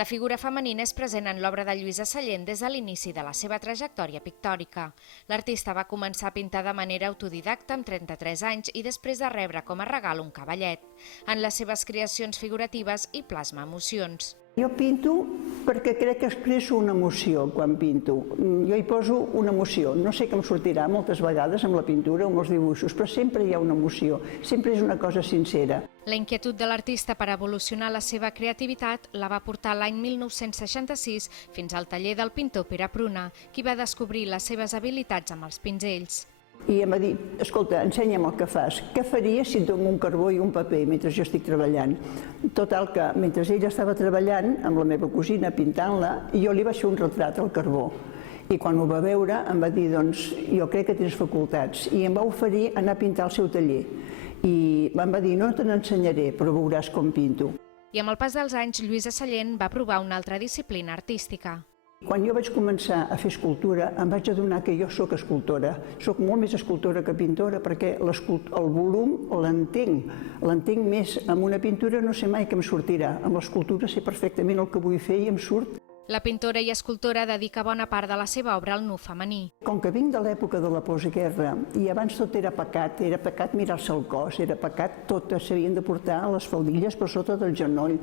La figura femenina és present en l'obra de Lluïsa Sallent des de l'inici de la seva trajectòria pictòrica. L'artista va començar a pintar de manera autodidacta amb 33 anys i després de rebre com a regal un cavallet. En les seves creacions figuratives hi plasma emocions. Jo pinto perquè crec que expresso una emoció quan pinto. Jo hi poso una emoció. No sé què em sortirà moltes vegades amb la pintura o amb els dibuixos, però sempre hi ha una emoció, sempre és una cosa sincera. La inquietud de l'artista per evolucionar la seva creativitat la va portar l'any 1966 fins al taller del pintor Pere Pruna, qui va descobrir les seves habilitats amb els pinzells. I em va dir, escolta, ensenya'm el que fas. Què faries si et dono un carbó i un paper mentre jo estic treballant? Total que, mentre ella estava treballant amb la meva cosina pintant-la, jo li vaig fer un retrat al carbó. I quan ho va veure em va dir, doncs, jo crec que tens facultats. I em va oferir anar a pintar al seu taller. I em va dir, no te n'ensenyaré, però veuràs com pinto. I amb el pas dels anys, Lluïsa Sallent va provar una altra disciplina artística. Quan jo vaig començar a fer escultura, em vaig adonar que jo sóc escultora. Sóc molt més escultora que pintora perquè el volum l'entenc més. Amb una pintura no sé mai què em sortirà. Amb l'escultura sé perfectament el que vull fer i em surt. La pintora i escultora dedica bona part de la seva obra al nu femení. Com que vinc de l'època de la postguerra i abans tot era pecat mirar-se el cos, era pecat tot, s'havien de portar les faldilles per sota del genoll,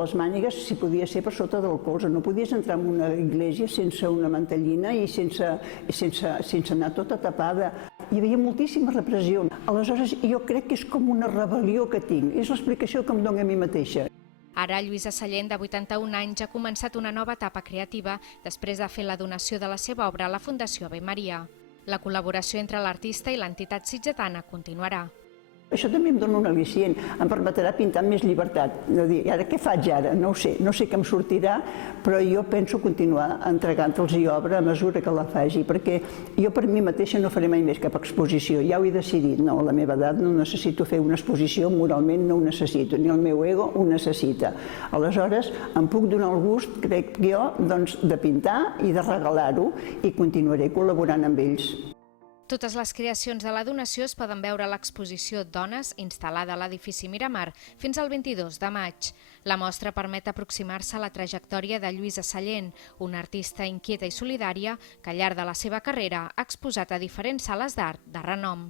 les mànigues si podia ser per sota del colze, no podies entrar en una església sense una mantellina i sense anar tota tapada. Hi havia moltíssima repressió. Aleshores jo crec que és com una rebel·lió que tinc, és l'explicació que em dono a mi mateixa. Ara, Lluïsa Sallent, de 81 anys, ha començat una nova etapa creativa després de fer la donació de la seva obra a la Fundació Ave Maria. La col·laboració entre l'artista i l'entitat sitgetana continuarà. Això també em dona un al·licient, em permetrà pintar amb més llibertat. Ara què faig ara? No ho sé, no sé què em sortirà, però jo penso continuar entregant-los obra a mesura que la faci, perquè jo per mi mateixa no faré mai més cap exposició, ja ho he decidit, no, a la meva edat no necessito fer una exposició, moralment no ho necessito, ni el meu ego ho necessita. Aleshores, em puc donar el gust, crec jo, de pintar i de regalar-ho i continuaré col·laborant amb ells. Totes les creacions de la donació es poden veure a l'exposició Dones, instal·lada a l'edifici Miramar, fins al 22 de maig. La mostra permet aproximar-se a la trajectòria de Lluïsa Sallent, una artista inquieta i solidària que al llarg de la seva carrera ha exposat a diferents sales d'art de renom.